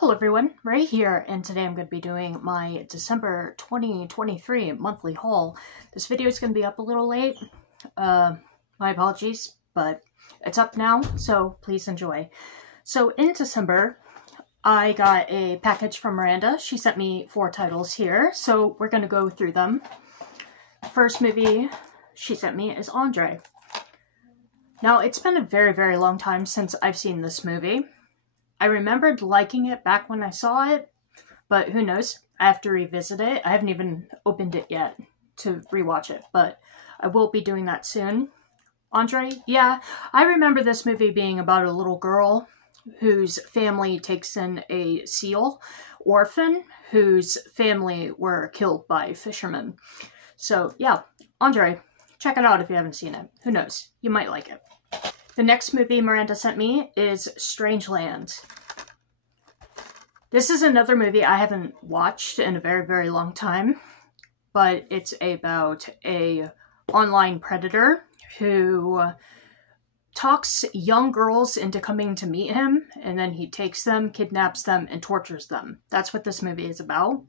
Hello everyone, Ray here, and today I'm going to be doing my December 2023 monthly haul. This video is going to be up a little late. My apologies, but it's up now, so please enjoy. So in December, I got a package from Miranda. She sent me 4 titles here, so we're going to go through them. The first movie she sent me is Andre. Now, it's been a very, very long time since I've seen this movie. I remembered liking it back when I saw it, but who knows? I have to revisit it. I haven't even opened it yet to rewatch it, but I will be doing that soon. Andre, yeah, I remember this movie being about a little girl whose family takes in a seal orphan whose family were killed by fishermen. So yeah, Andre, check it out if you haven't seen it. Who knows? You might like it. The next movie Miranda sent me is Strangeland. This is another movie I haven't watched in a very, very long time, but it's about a online predator who talks young girls into coming to meet him, and then he takes them, kidnaps them, and tortures them. That's what this movie is about.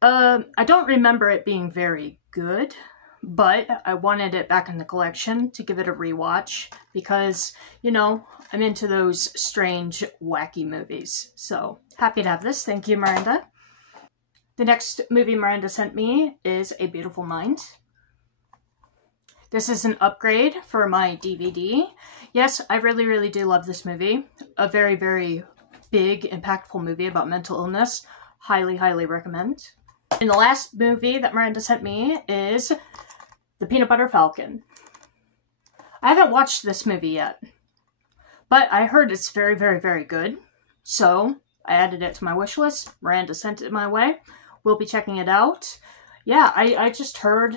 I don't remember it being very good, but I wanted it back in the collection to give it a rewatch because, you know, I'm into those strange, wacky movies. So, happy to have this. Thank you, Miranda. The next movie Miranda sent me is A Beautiful Mind. This is an upgrade for my DVD. Yes, I really, really do love this movie. A very, very big, impactful movie about mental illness. Highly, highly recommend. And the last movie that Miranda sent me is The Peanut Butter Falcon. I haven't watched this movie yet, but I heard it's very, very, very good. So I added it to my wish list. Miranda sent it my way. We'll be checking it out. Yeah, I just heard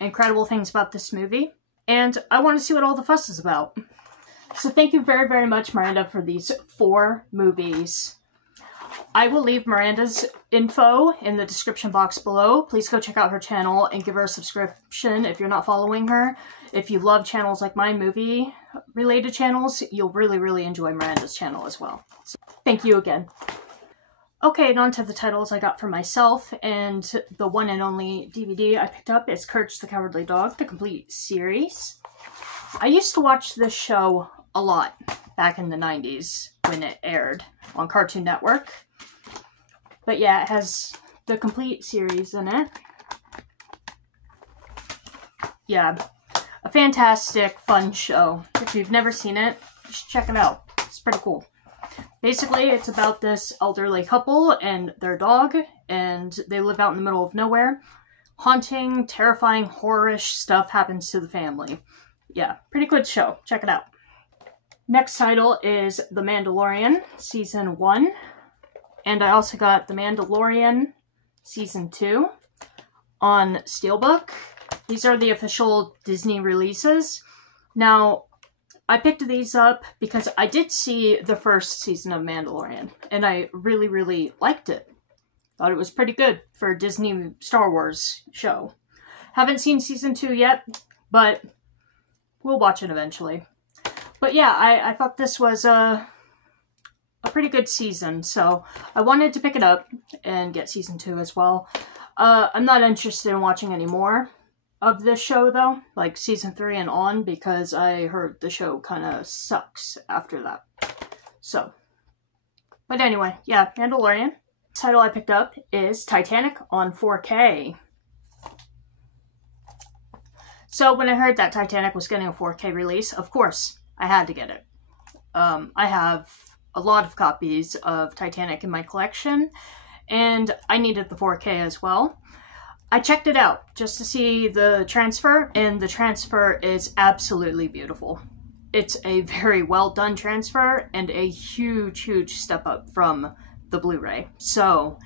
incredible things about this movie, and I want to see what all the fuss is about. So thank you very, very much, Miranda, for these 4 movies. I will leave Miranda's info in the description box below. Please go check out her channel and give her a subscription if you're not following her. If you love channels like mine, movie-related channels, you'll really, really enjoy Miranda's channel as well. So, thank you again. Okay, and on to the titles I got for myself, and the one and only DVD I picked up is Courage the Cowardly Dog, the complete series. I used to watch this show a lot back in the 90s when it aired on Cartoon Network. But yeah, it has the complete series in it. Yeah, a fantastic, fun show. If you've never seen it, just check it out. It's pretty cool. Basically, it's about this elderly couple and their dog, and they live out in the middle of nowhere. Haunting, terrifying, horror-ish stuff happens to the family. Yeah, pretty good show. Check it out. Next title is The Mandalorian, Season 1. And I also got The Mandalorian Season 2 on Steelbook. These are the official Disney releases. Now, I picked these up because I did see the first season of Mandalorian, and I really, really liked it. Thought it was pretty good for a Disney Star Wars show. Haven't seen Season 2 yet, but we'll watch it eventually. But yeah, I thought this was a pretty good season, so I wanted to pick it up and get Season 2 as well. I'm not interested in watching any more of this show, though, like Season 3 and on, because I heard the show kind of sucks after that. So, but anyway, yeah, Mandalorian. The title I picked up is Titanic on 4K. So when I heard that Titanic was getting a 4K release, of course, I had to get it. I have a lot of copies of Titanic in my collection, and I needed the 4K as well. I checked it out just to see the transfer, and the transfer is absolutely beautiful. It's a very well done transfer and a huge, huge step up from the Blu-ray. So,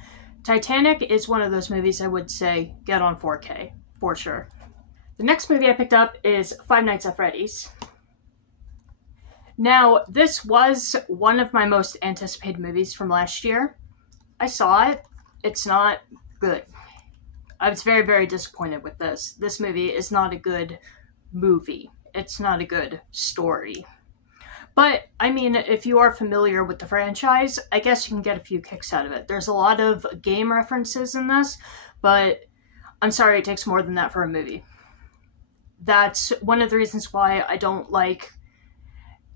Titanic is one of those movies I would say get on 4K, for sure. The next movie I picked up is Five Nights at Freddy's. Now, this was one of my most anticipated movies from last year. I saw it. It's not good. I was very, very disappointed with this. This movie is not a good movie. It's not a good story. But, I mean, if you are familiar with the franchise, I guess you can get a few kicks out of it. There's a lot of game references in this, but I'm sorry, it takes more than that for a movie. That's one of the reasons why I don't like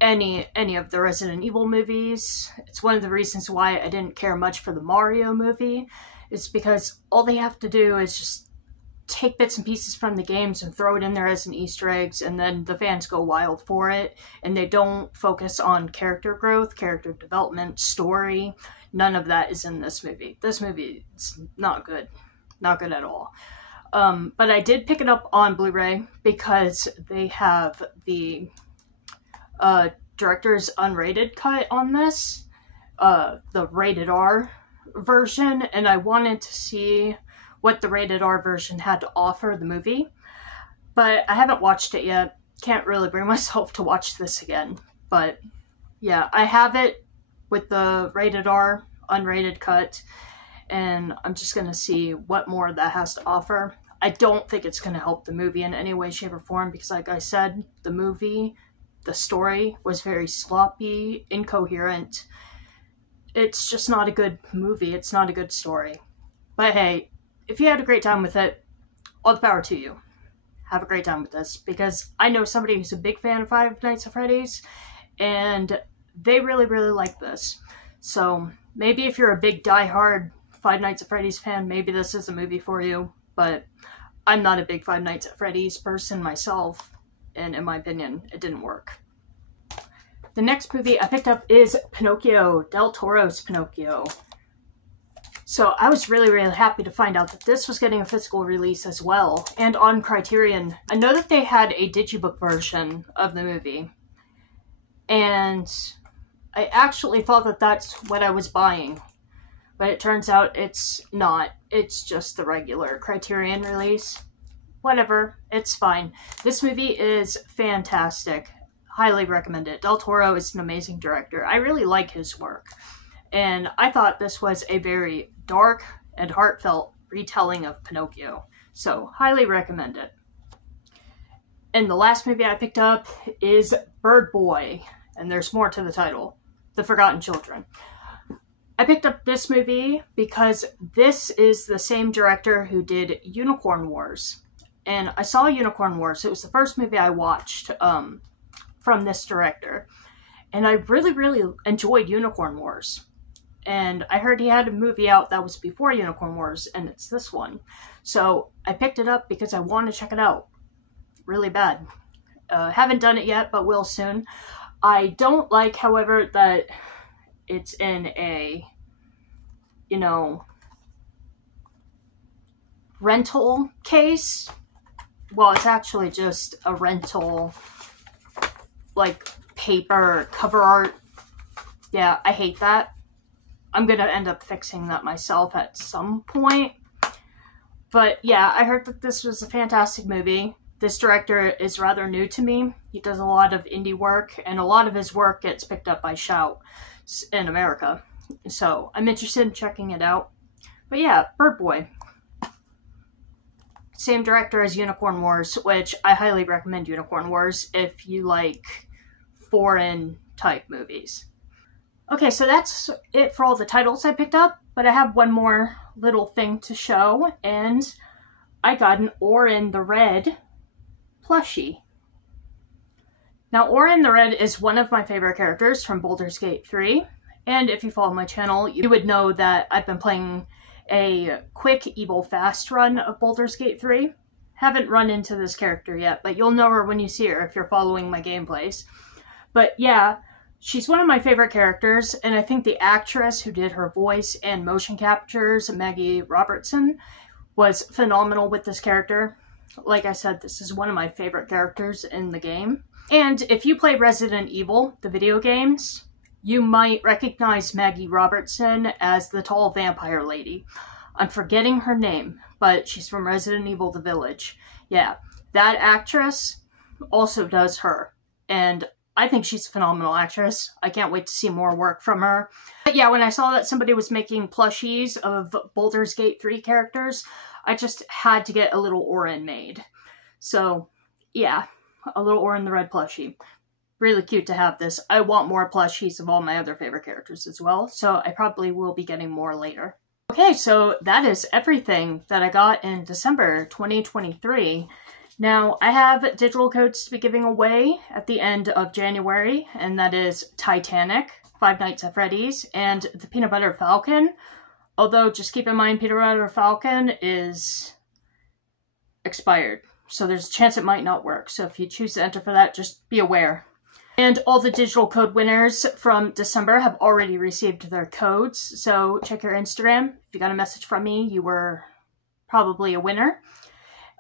any of the Resident Evil movies. It's one of the reasons why I didn't care much for the Mario movie. It's because all they have to do is just take bits and pieces from the games and throw it in there as an Easter eggs, and then the fans go wild for it, and they don't focus on character growth, character development, story. None of that is in this movie. This movie is not good. Not good at all. But I did pick it up on Blu-ray because they have the director's unrated cut on this, the rated R version, and I wanted to see what the rated R version had to offer the movie, but I haven't watched it yet. Can't really bring myself to watch this again, but yeah, I have it with the rated R unrated cut, and I'm just gonna see what more that has to offer. I don't think it's gonna help the movie in any way, shape, or form, because like I said, the story was very sloppy, incoherent. It's just not a good movie. It's not a good story. But hey, if you had a great time with it, all the power to you. Have a great time with this, because I know somebody who's a big fan of Five Nights at Freddy's, and they really, really like this. So maybe if you're a big die-hard Five Nights at Freddy's fan, maybe this is a movie for you, but I'm not a big Five Nights at Freddy's person myself, and in my opinion, it didn't work. The next movie I picked up is Pinocchio, Del Toro's Pinocchio. So I was really, really happy to find out that this was getting a physical release as well, and on Criterion. I know that they had a digibook version of the movie, and I actually thought that that's what I was buying, but it turns out it's not. It's just the regular Criterion release. Whatever, it's fine. This movie is fantastic. Highly recommend it. Del Toro is an amazing director. I really like his work. And I thought this was a very dark and heartfelt retelling of Pinocchio. So, highly recommend it. And the last movie I picked up is Bird Boy. And there's more to the title. The Forgotten Children. I picked up this movie because this is the same director who did Unicorn Wars. And I saw Unicorn Wars. It was the first movie I watched from this director. And I really, really enjoyed Unicorn Wars. And I heard he had a movie out that was before Unicorn Wars, and it's this one. So I picked it up because I want to check it out. Really bad. Haven't done it yet, but will soon. I don't like, however, that it's in a, you know, rental case. Well, it's actually just a rental, like, paper cover art. Yeah, I hate that. I'm gonna end up fixing that myself at some point. But yeah, I heard that this was a fantastic movie. This director is rather new to me. He does a lot of indie work, and a lot of his work gets picked up by Shout in America. So I'm interested in checking it out. But yeah, Bird Boy. Same director as Unicorn Wars, which I highly recommend Unicorn Wars if you like foreign type movies. Okay, so that's it for all the titles I picked up, but I have one more little thing to show, and I got an Orin the Red plushie. Now, Orin the Red is one of my favorite characters from Baldur's Gate 3, and if you follow my channel, you would know that I've been playing a quick evil fast run of Baldur's Gate 3. Haven't run into this character yet, but you'll know her when you see her if you're following my gameplays. But yeah, she's one of my favorite characters, and I think the actress who did her voice and motion captures, Maggie Robertson, was phenomenal with this character. Like I said, this is one of my favorite characters in the game. And if you play Resident Evil, the video games, you might recognize Maggie Robertson as the tall vampire lady. I'm forgetting her name, but she's from Resident Evil The Village. Yeah, that actress also does her. And I think she's a phenomenal actress. I can't wait to see more work from her. But yeah, when I saw that somebody was making plushies of Baldur's Gate 3 characters, I just had to get a little Orin made. So, yeah, a little Orin the Red plushie. really cute to have this. I want more plushies of all my other favorite characters as well, so I probably will be getting more later. Okay, so that is everything that I got in December 2023. Now, I have digital codes to be giving away at the end of January, and that is Titanic, Five Nights at Freddy's, and the Peanut Butter Falcon. Although, just keep in mind, Peanut Butter Falcon is expired, so there's a chance it might not work. So if you choose to enter for that, just be aware. And all the digital code winners from December have already received their codes, so check your Instagram. If you got a message from me, you were probably a winner.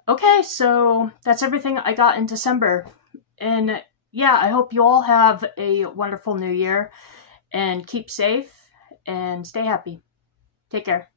Okay, so that's everything I got in December. And yeah, I hope you all have a wonderful new year, and keep safe and stay happy. Take care.